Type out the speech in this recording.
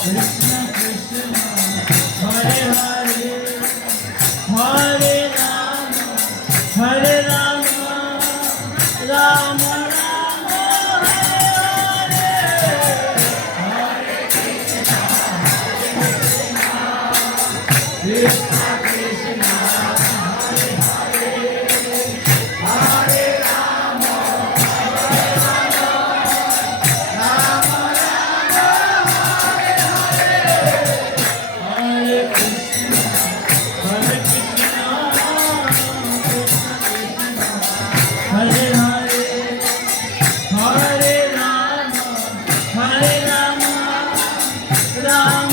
Krishna Krishna Hare Hare Hare Rama Hare Rama Rama Rama Hare Hare Krishna Krishna Hare Hare Rama Rama Hare Krishna Hare Krishna Hare Hare Hare Rama Rama